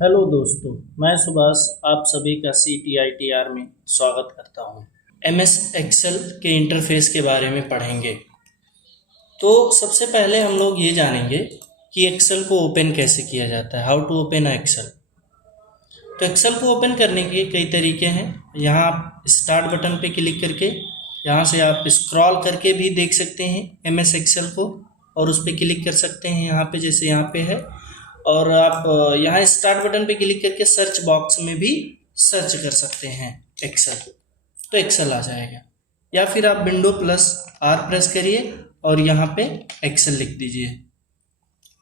Hello दोस्तों, मैं सुभाष आप सभी का CTITR में स्वागत करता हूं। MS एक्सेल के इंटरफेस के बारे में पढ़ेंगे। तो सबसे पहले हम लोग ये जानेंगे कि एक्सेल को ओपन कैसे किया जाता है, हाउ टू ओपन एक्सेल। तो एक्सेल को ओपन करने के कई तरीके हैं। यहाँ आप स्टार्ट बटन पे क्लिक करके यहाँ से आप स्क्रॉल करके भी देख सकते हैं MS एक्सेल को, और उस पर क्लिक कर सकते हैं यहाँ पे, जैसे यहाँ पे है। और आप यहाँ स्टार्ट बटन पे क्लिक करके सर्च बॉक्स में भी सर्च कर सकते हैं एक्सेल, तो एक्सेल आ जाएगा। या फिर आप विंडो प्लस R प्रेस करिए और यहाँ पे एक्सेल लिख दीजिए।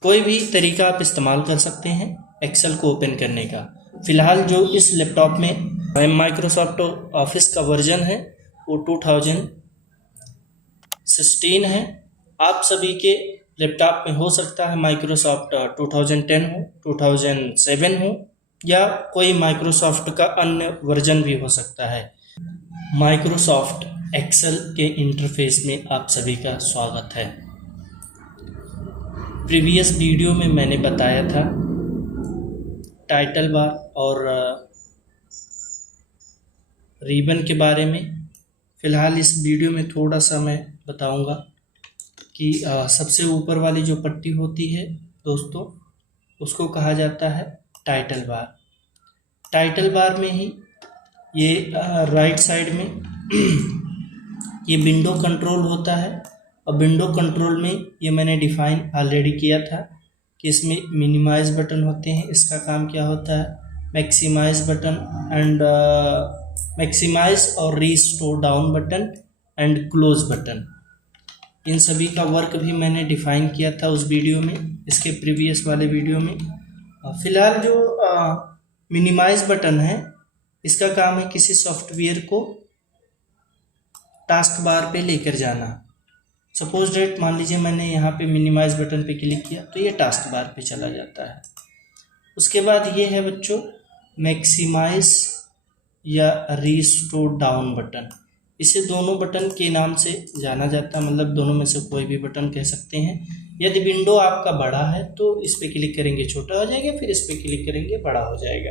कोई भी तरीका आप इस्तेमाल कर सकते हैं एक्सेल को ओपन करने का। फिलहाल जो इस लैपटॉप में माइक्रोसॉफ्ट ऑफिस का वर्जन है वो 2016 है। आप सभी के लैपटॉप में हो सकता है माइक्रोसॉफ्ट 2010 हो, 2007 हो, या कोई माइक्रोसॉफ्ट का अन्य वर्जन भी हो सकता है। माइक्रोसॉफ्ट एक्सेल के इंटरफेस में आप सभी का स्वागत है। प्रीवियस वीडियो में मैंने बताया था टाइटल बार और रिबन के बारे में। फ़िलहाल इस वीडियो में थोड़ा सा मैं बताऊंगा कि सबसे ऊपर वाली जो पट्टी होती है दोस्तों, उसको कहा जाता है टाइटल बार। टाइटल बार में ही ये राइट साइड में ये विंडो कंट्रोल होता है, और विंडो कंट्रोल में ये मैंने डिफाइन ऑलरेडी किया था कि इसमें मिनिमाइज बटन होते हैं। इसका काम क्या होता है, मैक्सिमाइज बटन एंड मैक्सिमाइज और restore down button and close button, इन सभी का वर्क भी मैंने डिफाइन किया था उस वीडियो में, इसके प्रीवियस वाले वीडियो में। फ़िलहाल जो मिनिमाइज बटन है, इसका काम है किसी सॉफ्टवेयर को टास्क बार पे लेकर जाना। सपोज डेट मान लीजिए मैंने यहाँ पे मिनिमाइज बटन पे क्लिक किया तो ये टास्क बार पे चला जाता है। उसके बाद ये है बच्चों मैक्सिमाइज या रीस्टोर डाउन बटन। इसे दोनों बटन के नाम से जाना जाता है, मतलब दोनों में से कोई भी बटन कह सकते हैं। यदि विंडो आपका बड़ा है तो इस पर क्लिक करेंगे छोटा हो जाएगा, फिर इस पर क्लिक करेंगे बड़ा हो जाएगा।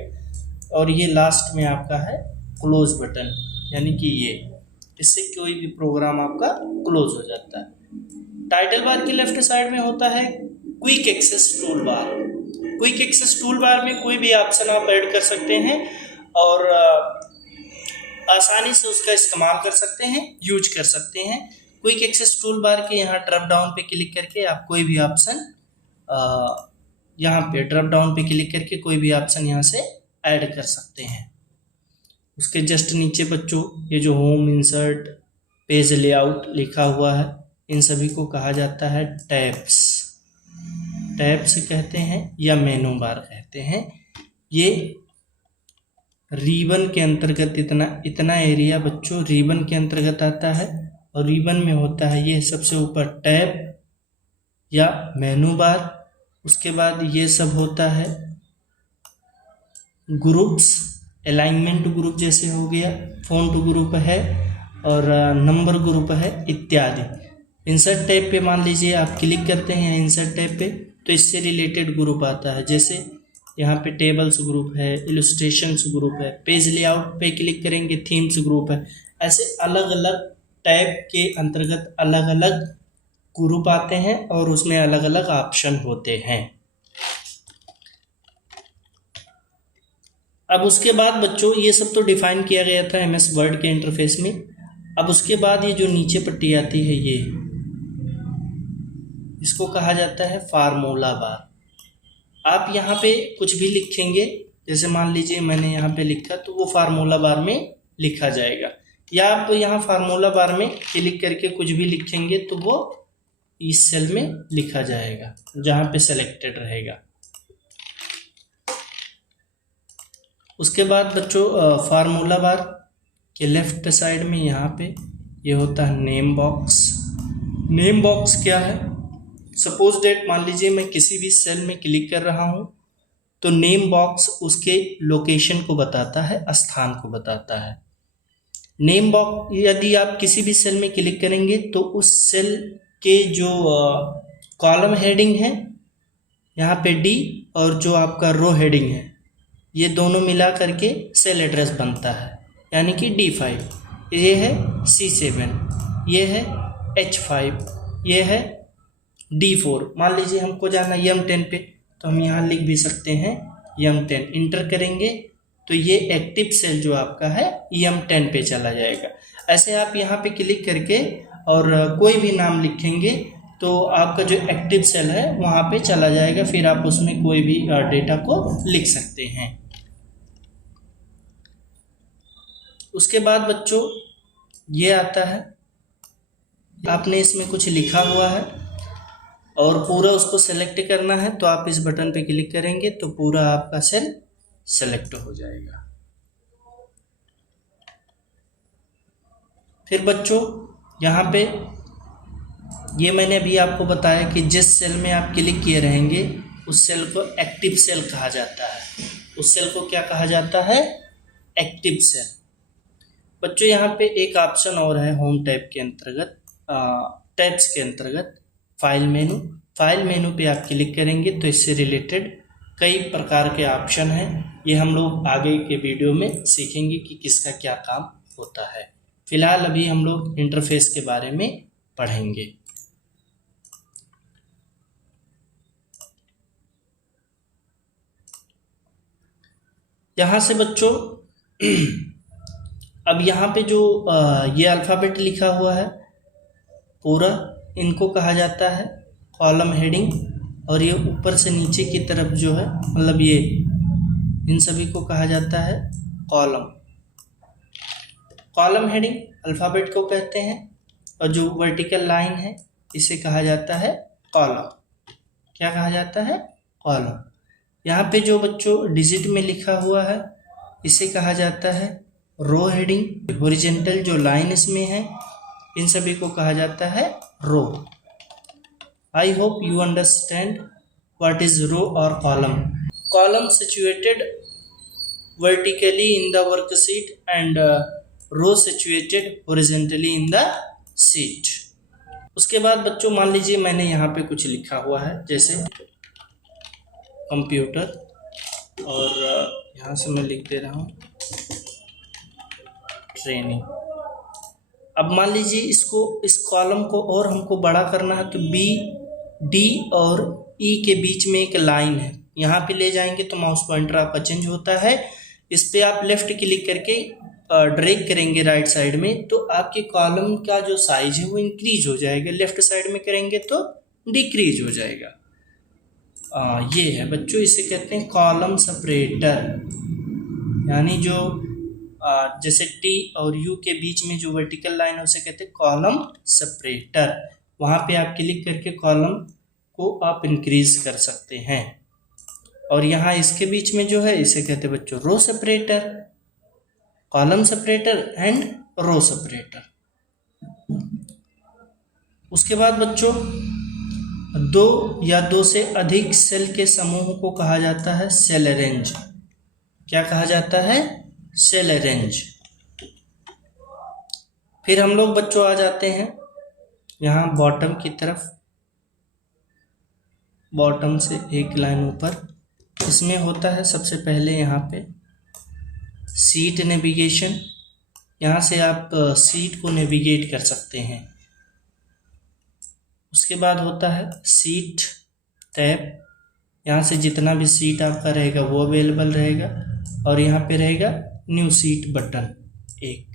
और ये लास्ट में आपका है क्लोज बटन, यानी कि ये, इससे कोई भी प्रोग्राम आपका क्लोज हो जाता है। टाइटल बार के लेफ्ट साइड में होता है quick access tool bar. Quick access tool bar में कोई भी ऑप्शन आप ऐड कर सकते हैं और आसानी से उसका इस्तेमाल कर सकते हैं, यूज कर सकते हैं। क्विक एक्सेस टूल बार के यहाँ ड्रॉप डाउन पे क्लिक करके आप कोई भी ऑप्शन यहाँ पे ड्रॉप डाउन पे क्लिक करके कोई भी ऑप्शन यहाँ से ऐड कर सकते हैं। उसके जस्ट नीचे बच्चों ये जो होम, इंसर्ट, पेज लेआउट लिखा हुआ है, इन सभी को कहा जाता है टैब्स। टैब्स कहते हैं या मेनू बार कहते हैं। ये रिबन के अंतर्गत इतना एरिया बच्चों रिबन के अंतर्गत आता है, और रिबन में होता है ये सबसे ऊपर टैब या मेनू बार। उसके बाद ये सब होता है ग्रुप्स, अलाइनमेंट ग्रुप जैसे हो गया, फॉन्ट ग्रुप है और नंबर ग्रुप है इत्यादि। इंसर्ट टैब पे मान लीजिए आप क्लिक करते हैं इंसर्ट टैब पे, तो इससे रिलेटेड ग्रुप आता है। जैसे यहाँ पे टेबल्स ग्रुप है, इलस्ट्रेशंस ग्रुप है, पेज लेआउट पे क्लिक करेंगे थीम्स ग्रुप है। ऐसे अलग अलग टैब के अंतर्गत अलग अलग ग्रुप आते हैं और उसमें अलग अलग ऑप्शन होते हैं। अब उसके बाद बच्चों ये सब तो डिफाइन किया गया था MS वर्ड के इंटरफेस में। अब उसके बाद ये जो नीचे पट्टी आती है ये, इसको कहा जाता है फार्मूला बार। आप यहाँ पे कुछ भी लिखेंगे, जैसे मान लीजिए मैंने यहाँ पे लिखा तो वो फार्मूला बार में लिखा जाएगा, या आप यहाँ फार्मूला बार में क्लिक करके कुछ भी लिखेंगे तो वो इस सेल में लिखा जाएगा जहाँ पे सेलेक्टेड रहेगा। उसके बाद बच्चों फार्मूला बार के लेफ्ट साइड में यहाँ पे ये होता है नेम बॉक्स। नेम बॉक्स क्या है, सपोज डेट मान लीजिए मैं किसी भी सेल में क्लिक कर रहा हूँ तो नेम बॉक्स उसके लोकेशन को बताता है, स्थान को बताता है। नेम बॉक्स यदि आप किसी भी सेल में क्लिक करेंगे तो उस सेल के जो कॉलम हेडिंग है यहाँ पे D, और जो आपका रो हेडिंग है ये दोनों मिला करके सेल एड्रेस बनता है, यानी कि D5, ये है C7, ये है H5, ये है D4। मान लीजिए हमको जाना M10 पे, तो हम यहाँ लिख भी सकते हैं M10। इंटर करेंगे तो ये एक्टिव सेल जो आपका है M10 पे चला जाएगा। ऐसे आप यहाँ पे क्लिक करके और कोई भी नाम लिखेंगे तो आपका जो एक्टिव सेल है वहाँ पे चला जाएगा, फिर आप उसमें कोई भी डेटा को लिख सकते हैं। उसके बाद बच्चों ये आता है, आपने इसमें कुछ लिखा हुआ है और पूरा उसको सेलेक्ट करना है, तो आप इस बटन पे क्लिक करेंगे तो पूरा आपका सेल सेलेक्ट हो जाएगा। फिर बच्चों यहाँ पे ये मैंने अभी आपको बताया कि जिस सेल में आप क्लिक किए रहेंगे उस सेल को एक्टिव सेल कहा जाता है। उस सेल को क्या कहा जाता है? Active cell. बच्चों यहाँ पे एक ऑप्शन और है होम टैब के अंतर्गत, टैब्स के अंतर्गत फाइल मेनू। फाइल मेनू पे आप क्लिक करेंगे तो इससे रिलेटेड कई प्रकार के ऑप्शन हैं। ये हम लोग आगे के वीडियो में सीखेंगे कि किसका क्या काम होता है। फिलहाल अभी हम लोग इंटरफेस के बारे में पढ़ेंगे। यहाँ से बच्चों अब यहाँ पे जो ये अल्फ़ाबेट लिखा हुआ है पूरा, इनको कहा जाता है कॉलम हेडिंग, और ये ऊपर से नीचे की तरफ जो है मतलब ये इन सभी को कहा जाता है कॉलम। कॉलम हेडिंग अल्फ़ाबेट को कहते हैं, और जो वर्टिकल लाइन है इसे कहा जाता है कॉलम। क्या कहा जाता है? कॉलम। यहाँ पे जो बच्चों डिजिट में लिखा हुआ है इसे कहा जाता है रो हेडिंग। हॉरिजॉन्टल जो लाइन इसमें है इन सभी को कहा जाता है row. I hope you understand what is row और column. Column situated vertically in the worksheet and row situated horizontally in the sheet. उसके बाद बच्चों मान लीजिए मैंने यहाँ पे कुछ लिखा हुआ है जैसे कंप्यूटर, और यहाँ से मैं लिख दे रहा हूँ ट्रेनिंग। अब मान लीजिए इस कॉलम को और हमको बड़ा करना है तो बी डी और ई के बीच में एक लाइन है, यहाँ पे ले जाएंगे तो माउस पॉइंटर आपका चेंज होता है। इस पे आप लेफ्ट क्लिक करके ड्रैग करेंगे राइट साइड में तो आपके कॉलम का जो साइज है वो इंक्रीज हो जाएगा, लेफ्ट साइड में करेंगे तो डिक्रीज हो जाएगा। ये है बच्चों, इसे कहते हैं कॉलम सेपरेटर, यानी जो जैसे टी और यू के बीच में जो वर्टिकल लाइन है उसे कहते हैं कॉलम सेपरेटर। वहाँ पे आप क्लिक करके कॉलम को आप इंक्रीज कर सकते हैं, और यहाँ इसके बीच में जो है इसे कहते हैं बच्चों row separator. Column separator and row separator. उसके बाद बच्चों दो या दो से अधिक सेल के समूह को कहा जाता है सेल अरेंज। क्या कहा जाता है? Cell arrange. फिर हम लोग बच्चों आ जाते हैं यहाँ बॉटम की तरफ, बॉटम से एक लाइन ऊपर। इसमें होता है सबसे पहले यहाँ पे सीट नेविगेशन, यहाँ से आप सीट को नेविगेट कर सकते हैं। उसके बाद होता है सीट टैब, यहाँ से जितना भी सीट आपका रहेगा वो अवेलेबल रहेगा, और यहाँ पे रहेगा न्यू सीट बटन एक।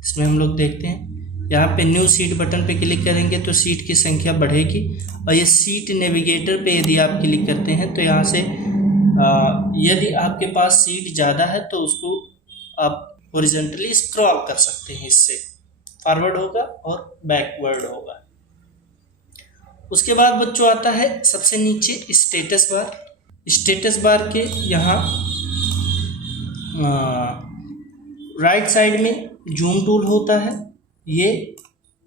इसमें हम लोग देखते हैं यहाँ पे न्यू सीट बटन पे क्लिक करेंगे तो सीट की संख्या बढ़ेगी, और ये सीट नेविगेटर पे यदि आप क्लिक करते हैं तो यहाँ से यदि आपके पास सीट ज़्यादा है तो उसको आप हॉरिजॉन्टली स्क्रॉल कर सकते हैं, इससे फॉरवर्ड होगा और बैकवर्ड होगा। उसके बाद बच्चों आता है सबसे नीचे स्टेटस बार। स्टेटस बार के यहाँ राइट साइड में जूम टूल होता है ये,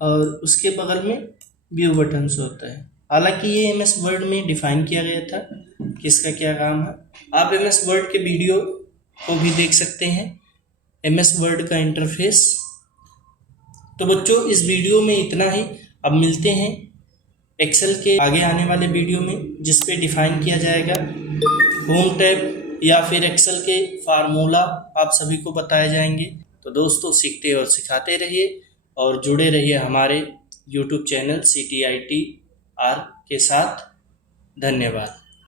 और उसके बगल में व्यू बटन्स होता है। हालांकि ये एमएस वर्ड में डिफाइन किया गया था किसका क्या काम है। आप एमएस वर्ड के वीडियो को भी देख सकते हैं, एमएस वर्ड का इंटरफेस। तो बच्चों इस वीडियो में इतना ही। अब मिलते हैं एक्सेल के आगे आने वाले वीडियो में, जिस पे डिफाइन किया जाएगा होम टैब, या फिर एक्सेल के फार्मूला आप सभी को बताए जाएंगे। तो दोस्तों, सीखते और सिखाते रहिए और जुड़े रहिए हमारे YouTube चैनल CTITR के साथ। धन्यवाद।